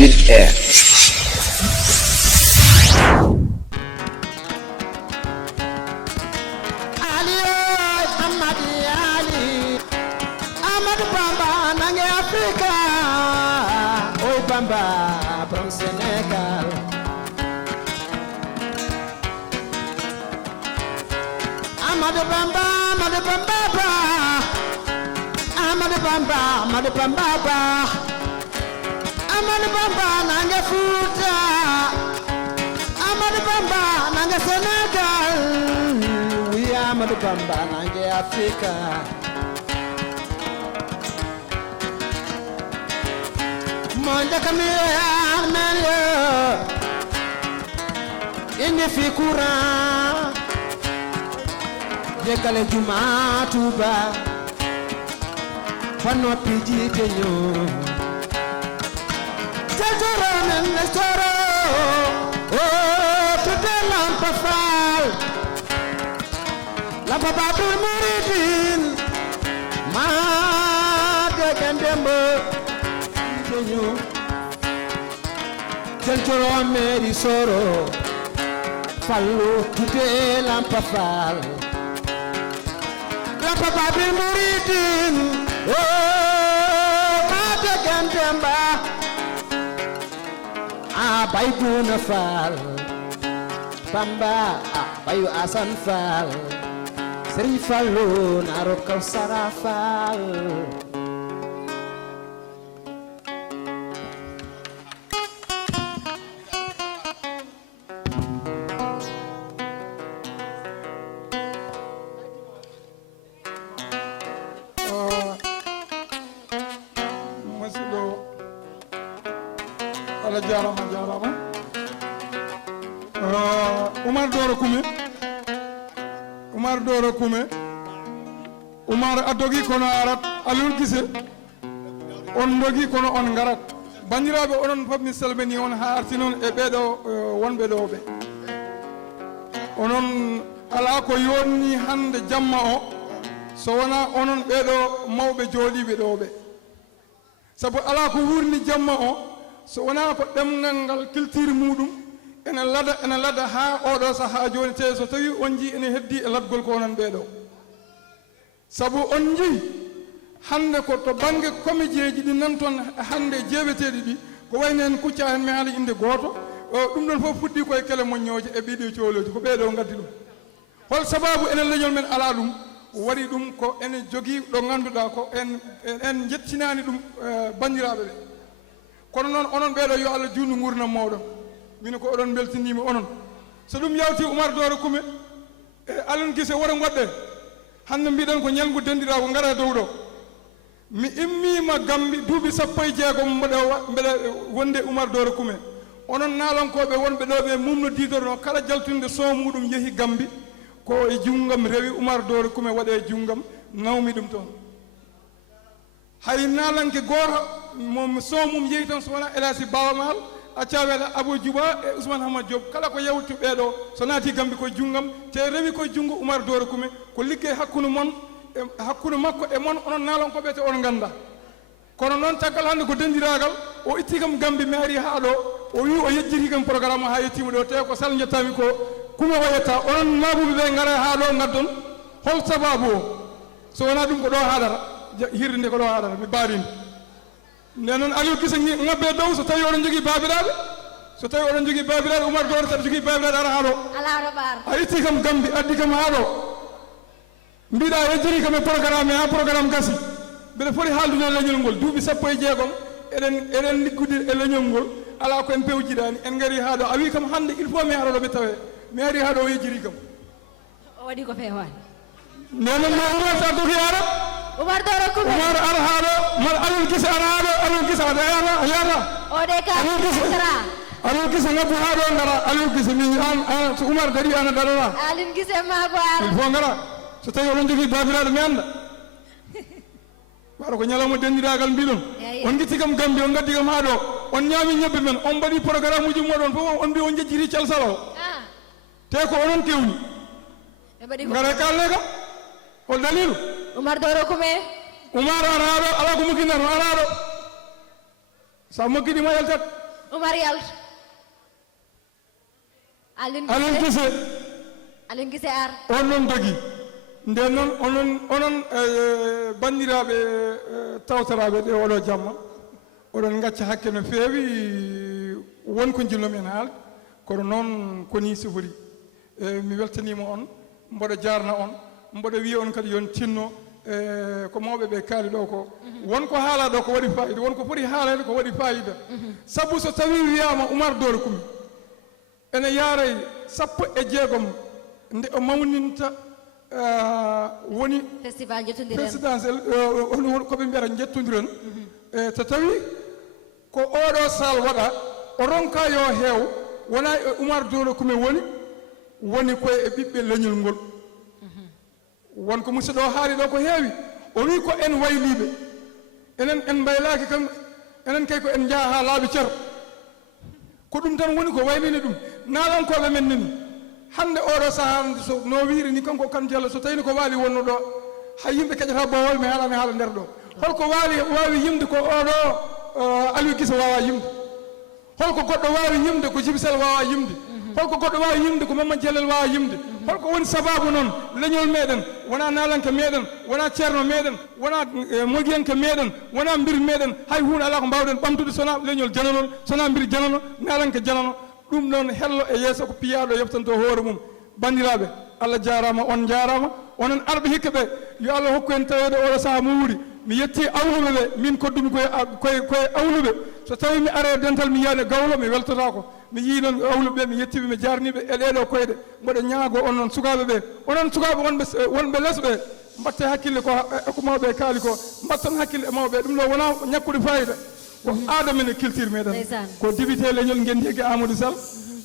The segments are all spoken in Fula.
Fil Air. From Senegal, Amadou Bamba, Amadou Bamba, Amadou Bamba, Amadou Bamba, Amadou Bamba, Nanga Fouta, Amadou Bamba, Nanga Senegal, oui Amadou Bamba, Nanga Africa. Monja kamira Armelia indi fi courant jegale juma Touba fano pijite ñoo jajoro men soro tude lampa fal lampa babul muridin ma de gandembo Jel joro meri soro fallu tude lampa fal lampa babil muridin mata gandemba baybuna fal Bamba bayu asan fal Seri fallu naro kausara fal jarama Umar Doro Kume Umar adogi kono arat alul gise on dogi kono on garat bandiraɓe onon fof mi salmini on ha arti noon e ɓeɗo wonɓe ɗo ɓe onon ala ko yonni hande jamma o so wona onon ɓeɗo mawɓe jooɗiɓe ɗo ɓe sabu ala ko wurni jamma o so wona ko ɗemgal ngal culture muɗum ene lada ha oɗo saha joni te so tawi on ji ene heddi e ladgol ko onon ɓeɗo sabu on ji hande ko to banggue comédieji ɗi nan toon hande jeeɓeteɗi ɗi ko wayno en kucca hen mi haala inde goto ɗum ɗon fof fuɗɗi koye kele moññoje e ɓiɗo cohloji ko ɓeɗo gaddi ɗum hol sababu enen leñol men ala ɗum waɗi ɗum ko ene jogui ɗo ganduɗa ko en jettinani ɗum bandiraɓe ɓe kono noon onon ɓeɗo yo Allah junnu gurdam mawɗon min ko oɗon beltinima onon so ɗum yawti Oumar Doro Kume e Alun Guissé woto goɗɗe hande mbiɗen ko ñalngu dendira ko gara dow ɗo mi immima Gambi duuɓi 16 mbeɗa wonde Oumar Doro Kume onon naalankoɓe wonɓe ɗo ɓe mumno didorno kala jaltunde son muɗum yeehi Gambi ko e junggam rewi Oumar Doro Kume waɗe e junggam nawmi ɗum toon hay naalanke goto mo son mum yeehi tan so wona Elasi Bawa Mal accaweɗa Abou Djouba e Ousmane Hamad Diop kala ko yewti ɓeɗo so naati Gambi koye junggam te rewi koye junngo Oumar Doro Kume ko ligguey hakkude mon hakkude makko e mon onon naalonkoɓe te on ganda kono noon caggal hande ko dendiragal o itti kam Gambi mi ari ha ɗo o wi o yejjiti kam programme o ha yettima ɗo te ko sal jettami ko Kume o yetta onon nabuɓe ɓe gara ha ɗo gaddon hol sababu o so wona ɗum ko ɗo haɗata hirde nde ko ɗo haɗata mi barinde nde noon Aliou Guissé ngabbe dow so tawi oɗon jogui babiraɓe so tawi oɗon jogui babiraɓe Oumar Doro taɗa jogui babiraɗe ara ha ɗo a itti kam Gambi addi kam ha ɗo mbiɗa yejjiri kam e programme ha programme gasi mbeɗa foti haaldude e leñol ngol duuɓi 16 eɗen liggude e leñol ngol ala ko en pewjiɗani en gari ha ɗo a wi kam hande il faut mi ara ɗo ɓe tawe mi ari ha ɗo o yejjiri kam o waɗi ko fewani ndenon no Oumar sa doki ara Oumar Doro Kume Oumar ara ha ɗo mal Aliou Guissé ara ha ɗo Aliou Guissé aɗa yata o de ka sara Aliou Guissé ngabbu ha ɗo gara Aliou Guissé min an so Oumar dari ana darora Aliou Guissé ma ko ara il faut gara so tawi oɗon jogui babiraɗo mi anda waɗa ko ñalawma dendiragal mbiɗon on guitti kam Gambi on gaddi kam ha ɗo on ñaami ñebbe men on mbaɗi programme uji moɗon fof on mbi on jejjiri calsal o te ko onon kewni gara kalne kam hol dalilu Oumar Doro Kume Oumar ara ɗo ala ko mokkinata ara ɗo sa mokkiɗima yaltat Oumar Yal Alioune Guissé Alioune Guissé ar on noon dogi nden noon onon banndiraaɓe tawtoraaɓe ɗe oɗo jamma oɗon gacca hakke no feewi wonko jinnomi en haalde kono noon koni sifori mi weltanima on mboɗo jarna on mboɗo wiya on kadi yon tinno ko mawɓe ɓe kaali ɗo ko wonko haala ɗo ko waɗi fayida wonko foti haalede ko waɗi fayida sabu so tawi wiyama Oumar Doro Coumé ene yaaray 16 nde o mawninta woni festival jettodiren présidentiel koɓe mbiyata jettodiren so tawi ko oɗo sal waɗa o ronka yo heew wona e Oumar Doro Coumé woni koye e ɓiɓɓe leñol ngol wonko musidɗo o haali ɗo ko heewi o wi ko en wayliɓe enen en mbaylaki kam enen kay ko en jaa ha laaɓi ceer ko ɗum tan woni ko waylini ɗum naalankoɓe men nani hande oɗo saaha so no wiiri ni kanko kan diallo so tawini ko waali wonno ɗo hay yimɓe keƴata bowol mi haala mi haala nder ɗo holko wawi yimde ko oɗo Aliou Guissé wawa yimde holko goɗɗo wawi yimde ko Djiby wawa yimde holko goɗɗo wawi yimde ko Mamadou Dialel wawa yimde holko woni sababu noon leñol meɗen wona nalanke meɗen wona ceerno meɗen wona mogiyanke meɗen wona mbir meɗen hay hunde ala ko mbawɗen ɓamtude sona leñol jananol sona mbir janano nalanke janano ɗum noon hello e yeeso ko piyaɗo yeftanto hoore mum bandiraɓe Allah jarama on jarama onon arɓe hikka ɓe yo Allah hokku en tawede oɗo saaha mo wuuri mi yetti awluɓe ɓe min koddumi koye awluɓe so tawi mi are dental mi yiyani gawlo mi weltata ko mi yii noon awluɓe ɓe mi yettiɓe mi jarniɓe e ɗeɗo koyɗe mboɗo ñaago on noon sukaɓe ɓe onon sukaɓe wonɓe less ɓe mbatte hakkille ko mawɓe kaali ko mbatton hakkille e mawɓe ɗum ɗo wona ñakkude fayida ko aada men e culture meɗen ko député leñol guendigue Amadou Sall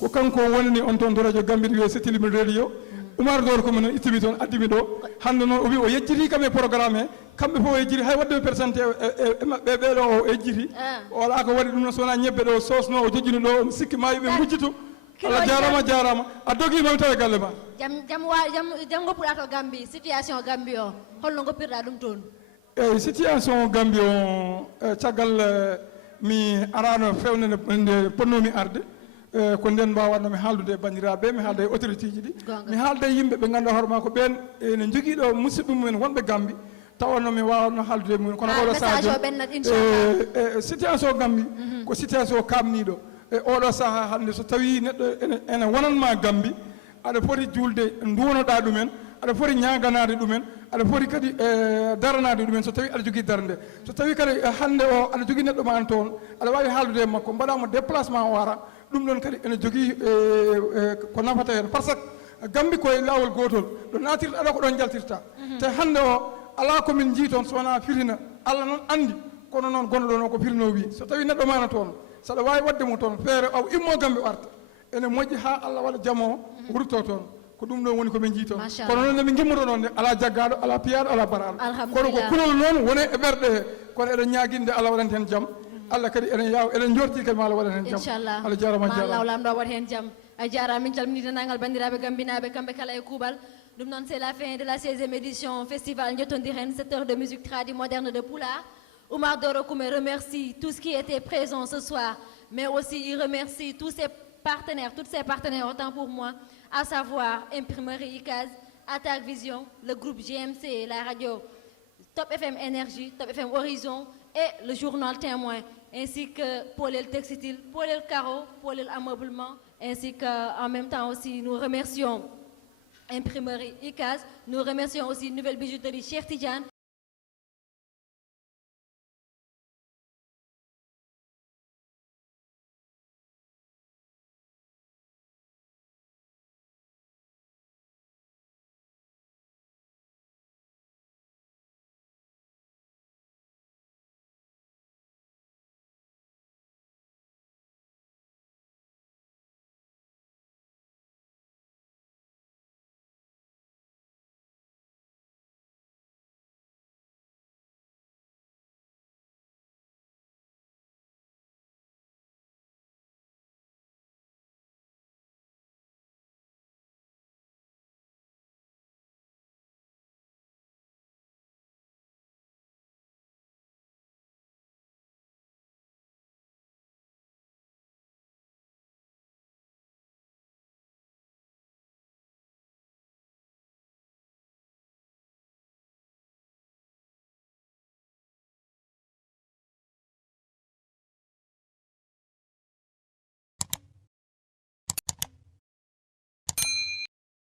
ko kanko wonani on toon to radio Gambie wiye Settilimin radio Oumar Doro Coumé noon ittimi toon addimi ɗo hande noon o wi o yejjiti kam e programme he kamɓe fof o yejjiti hay wadde présenté e maɓɓe ɓeɗo o yejjiti o ala ko waɗi ɗum noon so wona ñebbe ɗo sosno o jojjini ɗo mi sikki ma yiɓe gujjito Allah jarama a dogimami taw e galle ma jam goppuɗa to Gambie situation Gambie o holno goppirɗa ɗum toon eyyi situation Gambie o caggal mi arano fewne nde ponnomi arde ko nden mbawatnomi haaldude e bandiraɓe mi haalda e autorité ji ɗi mi haalda e yimɓe ɓe ganduɗa hoorema ko ɓen ene joguiɗo musidɓe mumen wonɓe Gambie tawanno mi wawatno haaldude e mumen kono oɗo saaha situation Gambie ko situation kamniɗo e oɗo saaha hande so tawi neɗɗo ene wonanma Gambie aɗa foti julde duwonoɗa ɗumen aɗa foti ñaganade ɗumen aɗa foti kadi daranade ɗumen so tawi aɗa jogui darde so tawi kadi hande o aɗa jogui neɗɗo ma an toon aɗa wawi haaldude e makko mbaɗamo déplacement o ara ɗum ɗon kadi ene jogui ko nafata hen par ce que Gambie koye lawol gotol ɗo natirta aɗa ko ɗon jaltirta te hande o ala komin jii toon so wona firina Allah noon andi kono noon gonɗo ɗon o ko firino wi so tawi neɗɗo mana toon saɗa wawi wadde mo toon feere aw immo Gambie arta ene moƴƴi ha Allah waɗa jaam o wurto toon ko ɗum ɗon woni komin jii toon kono noon ndemin gimmoto ɗon nde ala jaggaɗo ala piyaɗo ala baraɗo kono ko kulol noon woni e ɓerɗe he kono eɗen ñaguinde Allah waɗante hen jaam Allah kadi enen yaw enen jorti kadi ma Allah waɗan hen jaam inchallah Allah jarama Allah lamɗo waɗa hen jaam a jarama min calmini dendagal bandiraɓe gambinaɓe kamɓe kala e kuuɓal ɗum noon c'est la fin de la 16e édition festival jettodiren 7 heures de musique tradi moderne de Pulaar. Oumar Doro Coumé remercie tous qui étaient présents ce soir mais aussi il remercie tous ses partenaires toutes ses partenaires autant pour moi à savoir Imprimerie ICAS, Attaque Vision, le groupe GMC, la radio Top FM Énergie, Top FM Horizon et le journal Témoin, ainsi que Polel Textile, Polel Caro, Polel Ameublement, ainsi qu'en même temps aussi nous remercions Imprimerie ICAS, nous remercions aussi Nouvelle Bijouterie Cheikh Tidiane